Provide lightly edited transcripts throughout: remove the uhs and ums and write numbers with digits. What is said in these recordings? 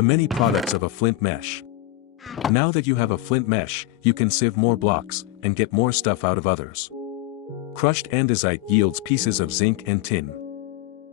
The many products of a flint mesh. Now that you have a flint mesh, you can sieve more blocks, and get more stuff out of others. Crushed andesite yields pieces of zinc and tin.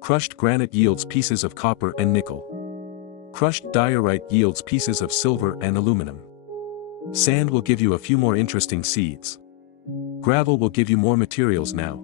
Crushed granite yields pieces of copper and nickel. Crushed diorite yields pieces of silver and aluminum. Sand will give you a few more interesting seeds. Gravel will give you more materials now.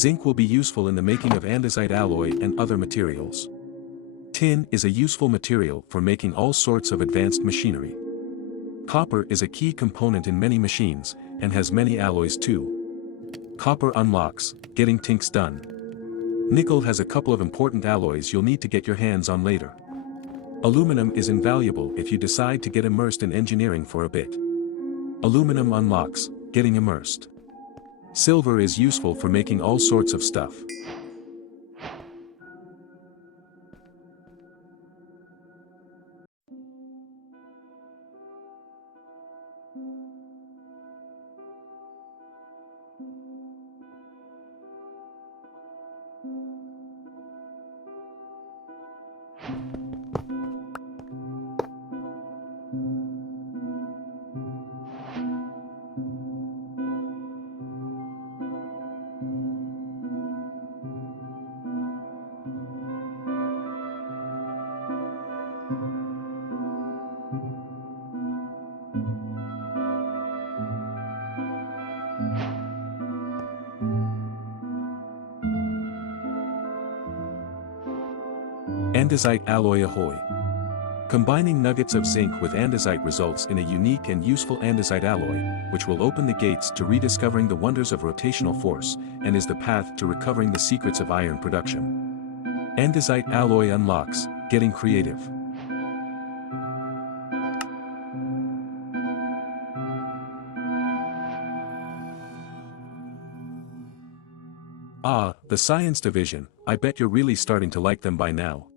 Zinc will be useful in the making of andesite alloy and other materials. Tin is a useful material for making all sorts of advanced machinery. Copper is a key component in many machines, and has many alloys too. Copper unlocks, getting tinks done. Nickel has a couple of important alloys you'll need to get your hands on later. Aluminum is invaluable if you decide to get immersed in engineering for a bit. Aluminum unlocks, getting immersed. Silver is useful for making all sorts of stuff. Andesite alloy ahoy. Combining nuggets of zinc with andesite results in a unique and useful andesite alloy, which will open the gates to rediscovering the wonders of rotational force, and is the path to recovering the secrets of iron production. Andesite alloy unlocks, getting creative. Ah, the science division, I bet you're really starting to like them by now.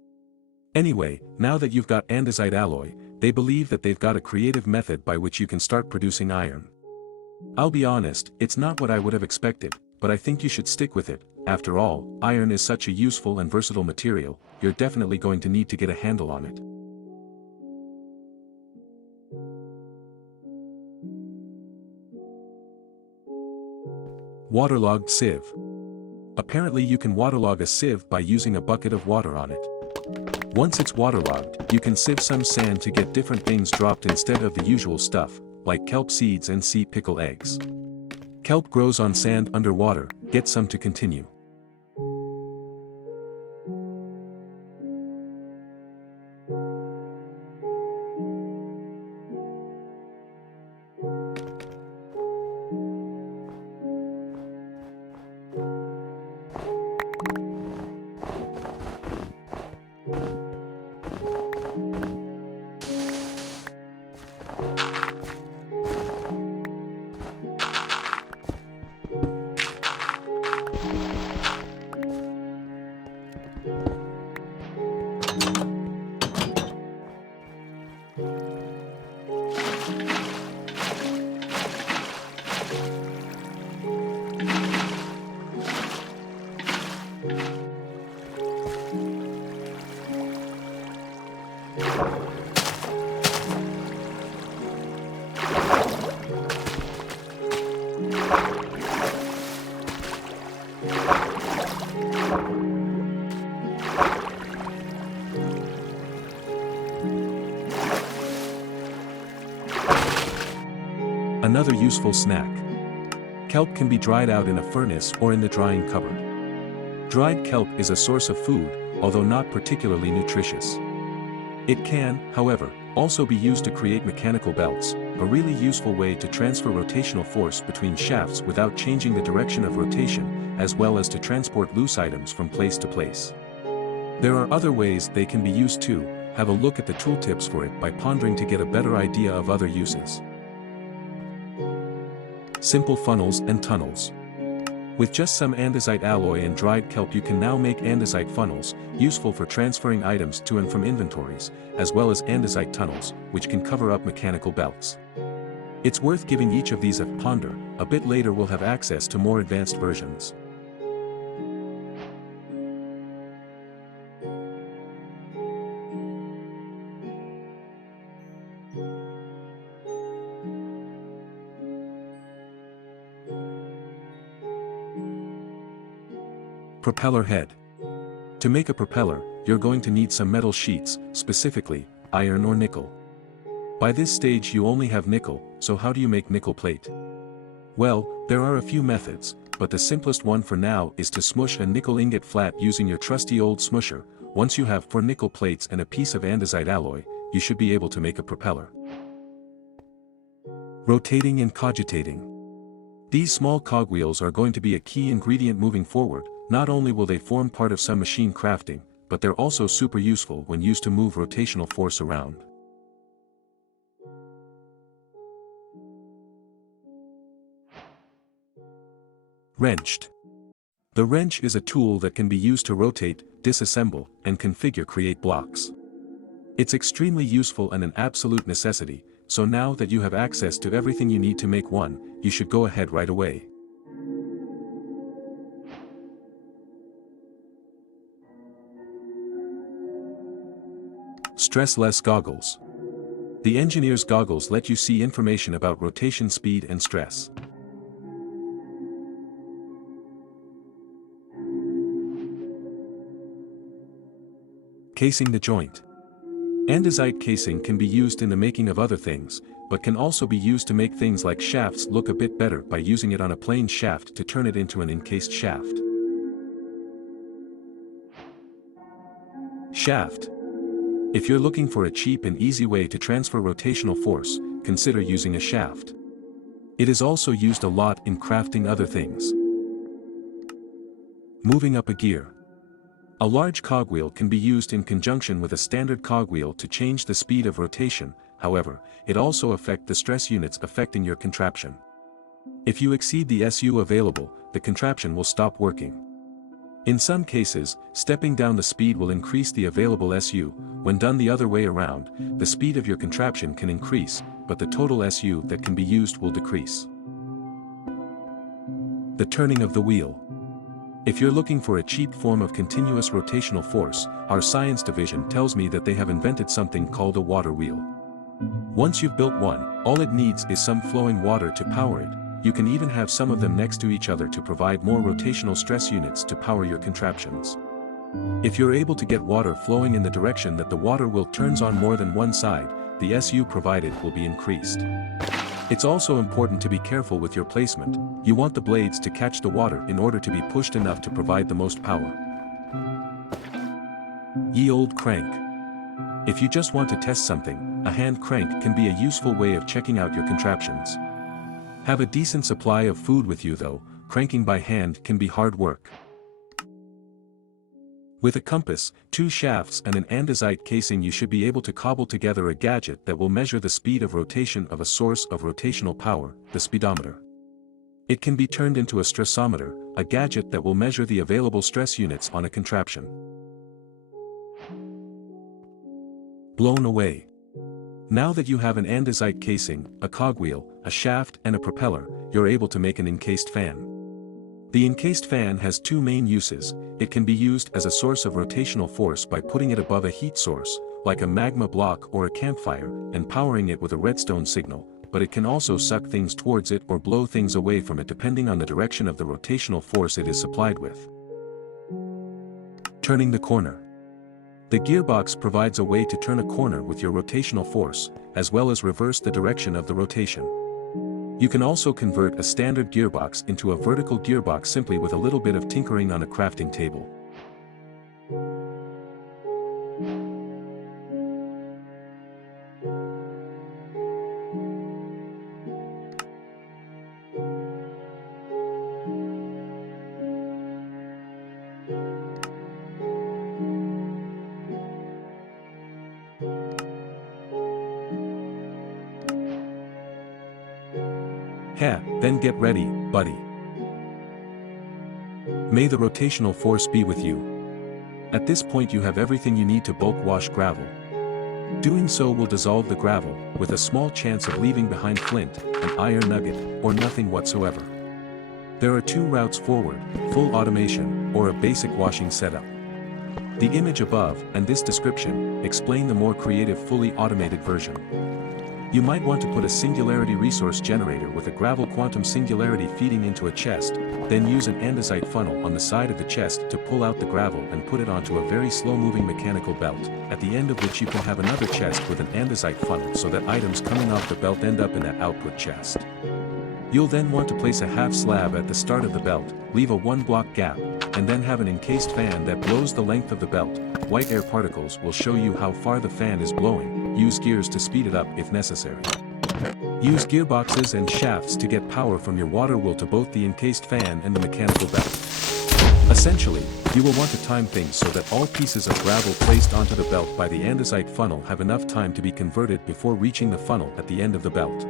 Anyway, now that you've got andesite alloy, they believe that they've got a creative method by which you can start producing iron. I'll be honest, it's not what I would have expected, but I think you should stick with it. After all, iron is such a useful and versatile material, you're definitely going to need to get a handle on it. Waterlogged sieve. Apparently you can waterlog a sieve by using a bucket of water on it. Once it's waterlogged, you can sieve some sand to get different things dropped instead of the usual stuff, like kelp seeds and sea pickle eggs. Kelp grows on sand underwater, get some to continue. Another useful snack. Kelp can be dried out in a furnace or in the drying cupboard. Dried kelp is a source of food, although not particularly nutritious. It can, however, also be used to create mechanical belts, a really useful way to transfer rotational force between shafts without changing the direction of rotation, as well as to transport loose items from place to place. There are other ways they can be used too. Have a look at the tooltips for it by pondering to get a better idea of other uses. Simple funnels and tunnels. With just some andesite alloy and dried kelp you can now make andesite funnels, useful for transferring items to and from inventories, as well as andesite tunnels, which can cover up mechanical belts. It's worth giving each of these a ponder. A bit later we'll have access to more advanced versions. Propeller head. To make a propeller, you're going to need some metal sheets, specifically, iron or nickel. By this stage you only have nickel, so how do you make nickel plate? Well, there are a few methods, but the simplest one for now is to smush a nickel ingot flat using your trusty old smusher. Once you have 4 nickel plates and a piece of andesite alloy, you should be able to make a propeller. Rotating and cogitating. These small cogwheels are going to be a key ingredient moving forward. Not only will they form part of some machine crafting, but they're also super useful when used to move rotational force around. Wrenched. The wrench is a tool that can be used to rotate, disassemble, and configure create blocks. It's extremely useful and an absolute necessity, so now that you have access to everything you need to make one, you should go ahead right away. Stressless goggles. The engineer's goggles let you see information about rotation speed and stress. Casing the joint. Andesite casing can be used in the making of other things, but can also be used to make things like shafts look a bit better by using it on a plain shaft to turn it into an encased shaft. Shaft. If you're looking for a cheap and easy way to transfer rotational force, consider using a shaft. It is also used a lot in crafting other things. Moving up a gear. A large cogwheel can be used in conjunction with a standard cogwheel to change the speed of rotation, however, it also affects the stress units affecting your contraption. If you exceed the SU available, the contraption will stop working. In some cases, stepping down the speed will increase the available SU. When done the other way around, the speed of your contraption can increase, but the total SU that can be used will decrease. The turning of the wheel. If you're looking for a cheap form of continuous rotational force, our science division tells me that they have invented something called a water wheel. Once you've built one, all it needs is some flowing water to power it. You can even have some of them next to each other to provide more rotational stress units to power your contraptions. If you're able to get water flowing in the direction that the water wheel turns on more than one side, the SU provided will be increased. It's also important to be careful with your placement. You want the blades to catch the water in order to be pushed enough to provide the most power. Ye old crank. If you just want to test something, a hand crank can be a useful way of checking out your contraptions. Have a decent supply of food with you though, cranking by hand can be hard work. With a compass, 2 shafts and an andesite casing you should be able to cobble together a gadget that will measure the speed of rotation of a source of rotational power, the speedometer. It can be turned into a stressometer, a gadget that will measure the available stress units on a contraption. Blown away. Now that you have an andesite casing, a cogwheel, a shaft and a propeller, you're able to make an encased fan. The encased fan has 2 main uses. It can be used as a source of rotational force by putting it above a heat source, like a magma block or a campfire, and powering it with a redstone signal, but it can also suck things towards it or blow things away from it depending on the direction of the rotational force it is supplied with. Turning the corner. The gearbox provides a way to turn a corner with your rotational force, as well as reverse the direction of the rotation. You can also convert a standard gearbox into a vertical gearbox simply with a little bit of tinkering on a crafting table. Then get ready, buddy. May the rotational force be with you. At this point you have everything you need to bulk wash gravel. Doing so will dissolve the gravel, with a small chance of leaving behind flint, an iron nugget, or nothing whatsoever. There are 2 routes forward, full automation, or a basic washing setup. The image above, and this description, explain the more creative fully automated version. You might want to put a singularity resource generator with a gravel quantum singularity feeding into a chest, then use an andesite funnel on the side of the chest to pull out the gravel and put it onto a very slow-moving mechanical belt, at the end of which you can have another chest with an andesite funnel so that items coming off the belt end up in that output chest. You'll then want to place a half slab at the start of the belt, leave a 1-block gap, and then have an encased fan that blows the length of the belt. White air particles will show you how far the fan is blowing. Use gears to speed it up if necessary. Use gearboxes and shafts to get power from your water wheel to both the encased fan and the mechanical belt. Essentially, you will want to time things so that all pieces of gravel placed onto the belt by the andesite funnel have enough time to be converted before reaching the funnel at the end of the belt.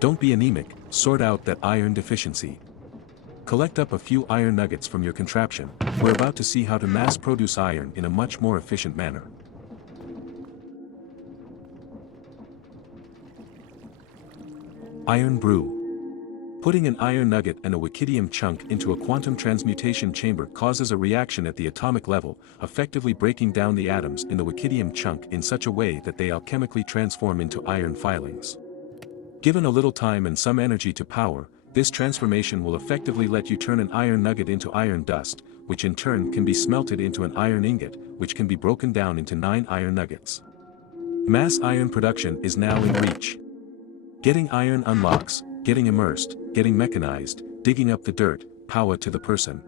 Don't be anemic, sort out that iron deficiency. Collect up a few iron nuggets from your contraption. We're about to see how to mass produce iron in a much more efficient manner. Iron brew. Putting an iron nugget and a wackidium chunk into a quantum transmutation chamber causes a reaction at the atomic level, effectively breaking down the atoms in the wackidium chunk in such a way that they alchemically transform into iron filings. Given a little time and some energy to power, this transformation will effectively let you turn an iron nugget into iron dust, which in turn can be smelted into an iron ingot, which can be broken down into 9 iron nuggets. Mass iron production is now in reach. Getting iron unlocks, getting immersed, getting mechanized, digging up the dirt, power to the person.